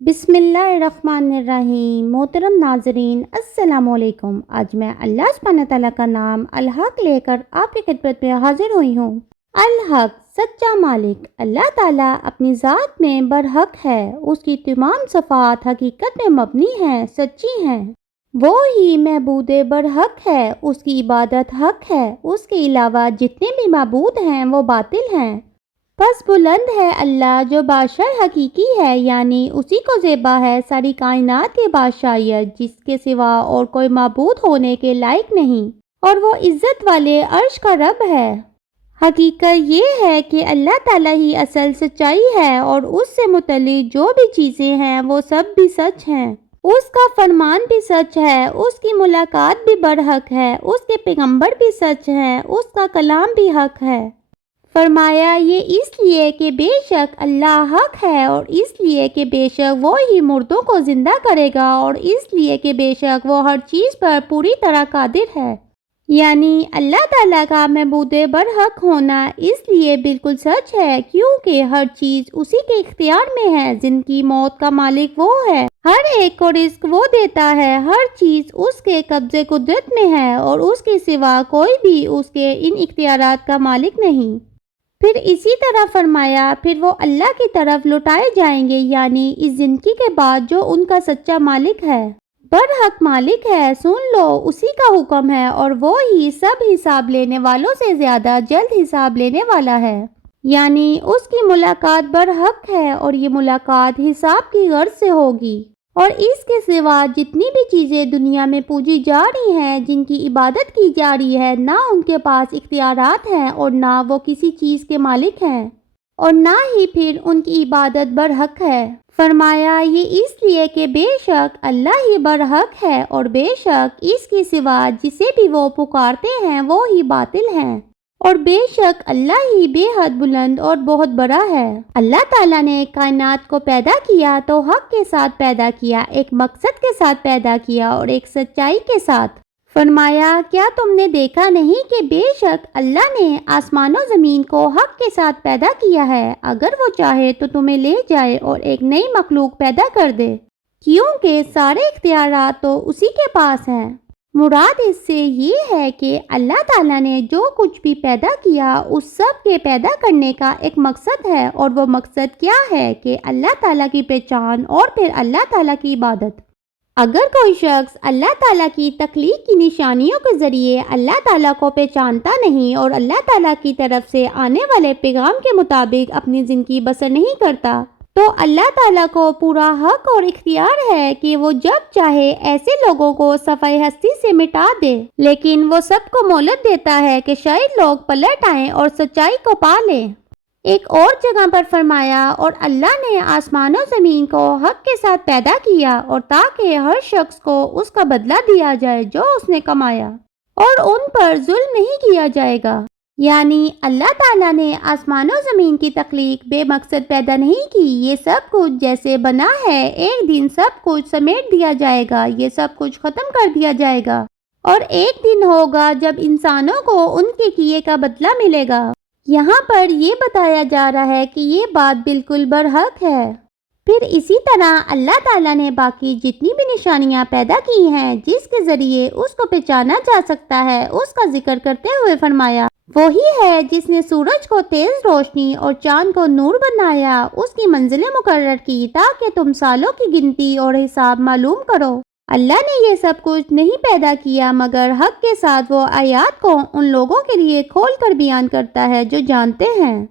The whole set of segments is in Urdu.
بسم اللہ الرحمن الرحیم۔ محترم ناظرین السلام علیکم۔ آج میں اللہ سبحانہ تعالیٰ کا نام الحق لے کر آپ کی خدمت میں حاضر ہوئی ہوں۔ الحق سچا مالک اللہ تعالیٰ اپنی ذات میں برحق ہے، اس کی تمام صفات حقیقت میں مبنی ہیں، سچی ہیں۔ وہ ہی معبود برحق ہے، اس کی عبادت حق ہے، اس کے علاوہ جتنے بھی معبود ہیں وہ باطل ہیں۔ پس بلند ہے اللہ جو بادشاہ حقیقی ہے، یعنی اسی کو زیبا ہے ساری کائنات کی بادشاہیت، جس کے سوا اور کوئی معبود ہونے کے لائق نہیں، اور وہ عزت والے عرش کا رب ہے۔ حقیقت یہ ہے کہ اللہ تعالیٰ ہی اصل سچائی ہے، اور اس سے متعلق جو بھی چیزیں ہیں وہ سب بھی سچ ہیں۔ اس کا فرمان بھی سچ ہے، اس کی ملاقات بھی برحق ہے، اس کے پیغمبر بھی سچ ہیں، اس کا کلام بھی حق ہے۔ فرمایا یہ اس لیے کہ بے شک اللہ حق ہے، اور اس لیے کہ بے شک وہ ہی مردوں کو زندہ کرے گا، اور اس لیے کہ بے شک وہ ہر چیز پر پوری طرح قادر ہے۔ یعنی اللہ تعالیٰ کا معبود برحق ہونا اس لیے بالکل سچ ہے کیونکہ ہر چیز اسی کے اختیار میں ہے، جن کی موت کا مالک وہ ہے، ہر ایک کو رزق وہ دیتا ہے، ہر چیز اس کے قبضے قدرت میں ہے، اور اس کے سوا کوئی بھی اس کے ان اختیارات کا مالک نہیں۔ پھر اسی طرح فرمایا پھر وہ اللہ کی طرف لوٹائے جائیں گے، یعنی اس زندگی کے بعد جو ان کا سچا مالک ہے، برحق مالک ہے، سن لو اسی کا حکم ہے، اور وہ ہی سب حساب لینے والوں سے زیادہ جلد حساب لینے والا ہے۔ یعنی اس کی ملاقات برحق ہے، اور یہ ملاقات حساب کی غرض سے ہوگی۔ اور اس کے سوا جتنی بھی چیزیں دنیا میں پوجی جا رہی ہیں، جن کی عبادت کی جا رہی ہے، نہ ان کے پاس اختیارات ہیں، اور نہ وہ کسی چیز کے مالک ہیں، اور نہ ہی پھر ان کی عبادت برحق ہے۔ فرمایا یہ اس لیے کہ بے شک اللہ ہی برحق ہے، اور بے شک اس کے سوا جسے بھی وہ پکارتے ہیں وہ ہی باطل ہیں، اور بے شک اللہ ہی بے حد بلند اور بہت بڑا ہے۔ اللہ تعالیٰ نے کائنات کو پیدا کیا تو حق کے ساتھ پیدا کیا، ایک مقصد کے ساتھ پیدا کیا، اور ایک سچائی کے ساتھ۔ فرمایا کیا تم نے دیکھا نہیں کہ بے شک اللہ نے آسمان و زمین کو حق کے ساتھ پیدا کیا ہے، اگر وہ چاہے تو تمہیں لے جائے اور ایک نئی مخلوق پیدا کر دے، کیونکہ سارے اختیارات تو اسی کے پاس ہیں۔ مراد اس سے یہ ہے کہ اللہ تعالیٰ نے جو کچھ بھی پیدا کیا اس سب کے پیدا کرنے کا ایک مقصد ہے، اور وہ مقصد کیا ہے کہ اللہ تعالیٰ کی پہچان اور پھر اللہ تعالیٰ کی عبادت۔ اگر کوئی شخص اللہ تعالیٰ کی تخلیق کی نشانیوں کے ذریعے اللہ تعالیٰ کو پہچانتا نہیں، اور اللہ تعالیٰ کی طرف سے آنے والے پیغام کے مطابق اپنی زندگی بسر نہیں کرتا، تو اللہ تعالیٰ کو پورا حق اور اختیار ہے کہ وہ جب چاہے ایسے لوگوں کو صفحہ ہستی سے مٹا دے، لیکن وہ سب کو مہلت دیتا ہے کہ شاید لوگ پلٹ آئیں اور سچائی کو پا لیں۔ ایک اور جگہ پر فرمایا اور اللہ نے آسمان و زمین کو حق کے ساتھ پیدا کیا، اور تاکہ ہر شخص کو اس کا بدلہ دیا جائے جو اس نے کمایا، اور ان پر ظلم نہیں کیا جائے گا۔ یعنی اللہ تعالیٰ نے آسمان و زمین کی تخلیق بے مقصد پیدا نہیں کی، یہ سب کچھ جیسے بنا ہے ایک دن سب کچھ سمیٹ دیا جائے گا، یہ سب کچھ ختم کر دیا جائے گا، اور ایک دن ہوگا جب انسانوں کو ان کے کیے کا بدلہ ملے گا۔ یہاں پر یہ بتایا جا رہا ہے کہ یہ بات بالکل برحق ہے۔ پھر اسی طرح اللہ تعالیٰ نے باقی جتنی بھی نشانیاں پیدا کی ہیں جس کے ذریعے اس کو پہچانا جا سکتا ہے، اس کا ذکر کرتے ہوئے فرمایا وہی ہے جس نے سورج کو تیز روشنی اور چاند کو نور بنایا، اس کی منزلیں مقرر کی تاکہ تم سالوں کی گنتی اور حساب معلوم کرو۔ اللہ نے یہ سب کچھ نہیں پیدا کیا مگر حق کے ساتھ وہ آیات کو ان لوگوں کے لیے کھول کر بیان کرتا ہے جو جانتے ہیں۔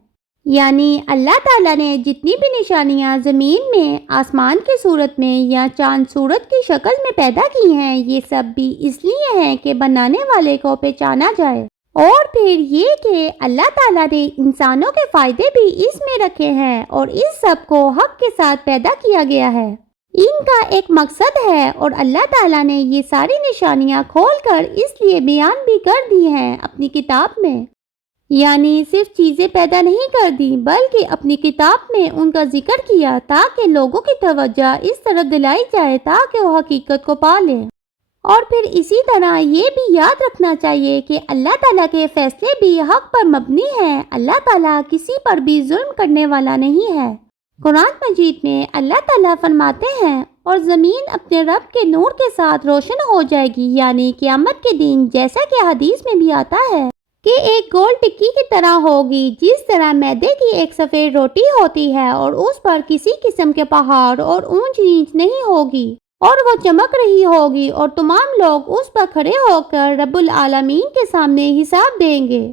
یعنی اللہ تعالیٰ نے جتنی بھی نشانیاں زمین میں، آسمان کی صورت میں یا چاند سورج کی شکل میں پیدا کی ہیں، یہ سب بھی اس لیے ہیں کہ بنانے والے کو پہچانا جائے، اور پھر یہ کہ اللہ تعالیٰ نے انسانوں کے فائدے بھی اس میں رکھے ہیں، اور اس سب کو حق کے ساتھ پیدا کیا گیا ہے، ان کا ایک مقصد ہے، اور اللہ تعالیٰ نے یہ ساری نشانیاں کھول کر اس لیے بیان بھی کر دی ہیں اپنی کتاب میں۔ یعنی صرف چیزیں پیدا نہیں کر دی بلکہ اپنی کتاب میں ان کا ذکر کیا تاکہ لوگوں کی توجہ اس طرف دلائی جائے تاکہ وہ حقیقت کو پا لیں۔ اور پھر اسی طرح یہ بھی یاد رکھنا چاہیے کہ اللہ تعالیٰ کے فیصلے بھی حق پر مبنی ہیں، اللہ تعالیٰ کسی پر بھی ظلم کرنے والا نہیں ہے۔ قرآن مجید میں اللہ تعالیٰ فرماتے ہیں اور زمین اپنے رب کے نور کے ساتھ روشن ہو جائے گی، یعنی قیامت کے دن، جیسا کہ حدیث میں بھی آتا ہے کہ ایک گول ٹکی کی طرح ہوگی، جس طرح میدے کی ایک سفید روٹی ہوتی ہے اور اس پر کسی قسم کے پہاڑ اور اونچ نیچ نہیں ہوگی، اور وہ چمک رہی ہوگی اور تمام لوگ اس پر کھڑے ہو کر رب العالمین کے سامنے حساب دیں گے۔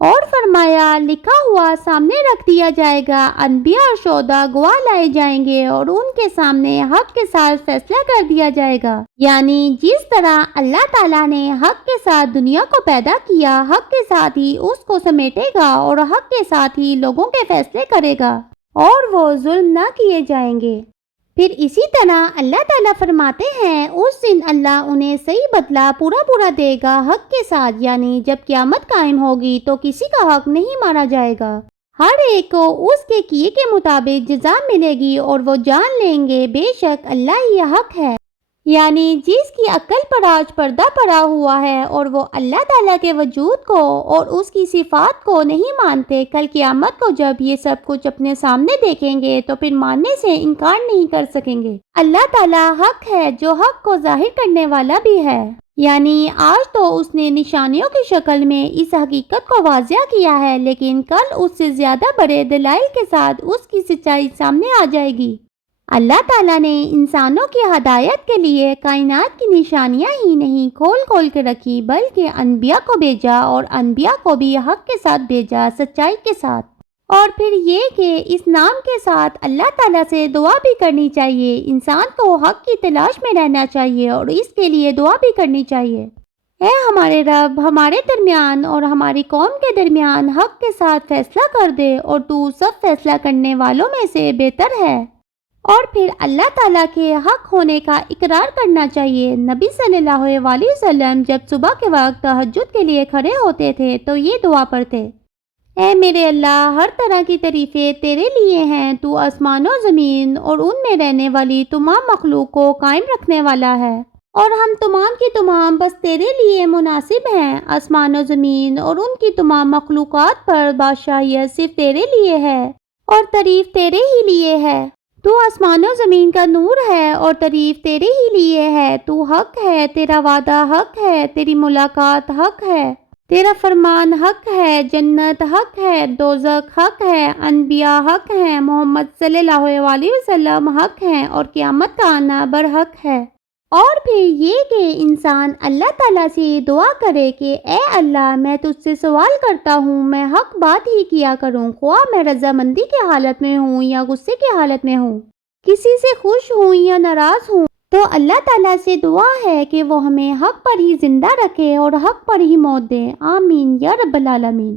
اور فرمایا لکھا ہوا سامنے رکھ دیا جائے گا، انبیاء اور شہداء گواہ لائے جائیں گے اور ان کے سامنے حق کے ساتھ فیصلہ کر دیا جائے گا، یعنی جس طرح اللہ تعالیٰ نے حق کے ساتھ دنیا کو پیدا کیا، حق کے ساتھ ہی اس کو سمیٹے گا اور حق کے ساتھ ہی لوگوں کے فیصلے کرے گا اور وہ ظلم نہ کیے جائیں گے۔ پھر اسی طرح اللہ تعالیٰ فرماتے ہیں اس دن اللہ انہیں صحیح بدلہ پورا دے گا حق کے ساتھ، یعنی جب قیامت قائم ہوگی تو کسی کا حق نہیں مارا جائے گا، ہر ایک کو اس کے کیے کے مطابق جزا ملے گی اور وہ جان لیں گے بے شک اللہ ہی حق ہے، یعنی جس کی عقل پر آج پردہ پڑا ہوا ہے اور وہ اللہ تعالیٰ کے وجود کو اور اس کی صفات کو نہیں مانتے، کل قیامت کو جب یہ سب کچھ اپنے سامنے دیکھیں گے تو پھر ماننے سے انکار نہیں کر سکیں گے۔ اللہ تعالیٰ حق ہے جو حق کو ظاہر کرنے والا بھی ہے، یعنی آج تو اس نے نشانیوں کی شکل میں اس حقیقت کو واضح کیا ہے، لیکن کل اس سے زیادہ بڑے دلائل کے ساتھ اس کی سچائی سامنے آ جائے گی۔ اللہ تعالیٰ نے انسانوں کی ہدایت کے لیے کائنات کی نشانیاں ہی نہیں کھول کے رکھی، بلکہ انبیاء کو بھیجا اور انبیاء کو بھی حق کے ساتھ بھیجا، سچائی کے ساتھ۔ اور پھر یہ کہ اس نام کے ساتھ اللہ تعالیٰ سے دعا بھی کرنی چاہیے، انسان کو حق کی تلاش میں رہنا چاہیے اور اس کے لیے دعا بھی کرنی چاہیے۔ اے ہمارے رب، ہمارے درمیان اور ہماری قوم کے درمیان حق کے ساتھ فیصلہ کر دے، اور تو سب فیصلہ کرنے والوں میں سے بہتر ہے۔ اور پھر اللہ تعالیٰ کے حق ہونے کا اقرار کرنا چاہیے۔ نبی صلی اللہ علیہ وسلم جب صبح کے وقت تہجد کے لیے کھڑے ہوتے تھے تو یہ دعا پڑھتے: اے میرے اللہ، ہر طرح کی تعریفیں تیرے لیے ہیں، تو آسمان و زمین اور ان میں رہنے والی تمام مخلوق کو قائم رکھنے والا ہے، اور ہم تمام کی تمام بس تیرے لیے مناسب ہیں۔ آسمان و زمین اور ان کی تمام مخلوقات پر بادشاہیت صرف تیرے لیے ہے اور تعریف تیرے ہی لیے ہے۔ تو آسمان و زمین کا نور ہے اور تعریف تیرے ہی لیے ہے۔ تو حق ہے، تیرا وعدہ حق ہے، تیری ملاقات حق ہے، تیرا فرمان حق ہے، جنت حق ہے، دوزخ حق ہے، انبیاء حق ہیں، محمد صلی اللہ علیہ وسلم حق ہیں، اور قیامت کا آنا برحق ہے۔ اور پھر یہ کہ انسان اللہ تعالیٰ سے دعا کرے کہ اے اللہ، میں تجھ سے سوال کرتا ہوں، میں حق بات ہی کیا کروں، خواہ میں رضامندی کی حالت میں ہوں یا غصے کی حالت میں ہوں، کسی سے خوش ہوں یا ناراض ہوں۔ تو اللہ تعالیٰ سے دعا ہے کہ وہ ہمیں حق پر ہی زندہ رکھے اور حق پر ہی موت دے۔ آمین یا رب العالمین۔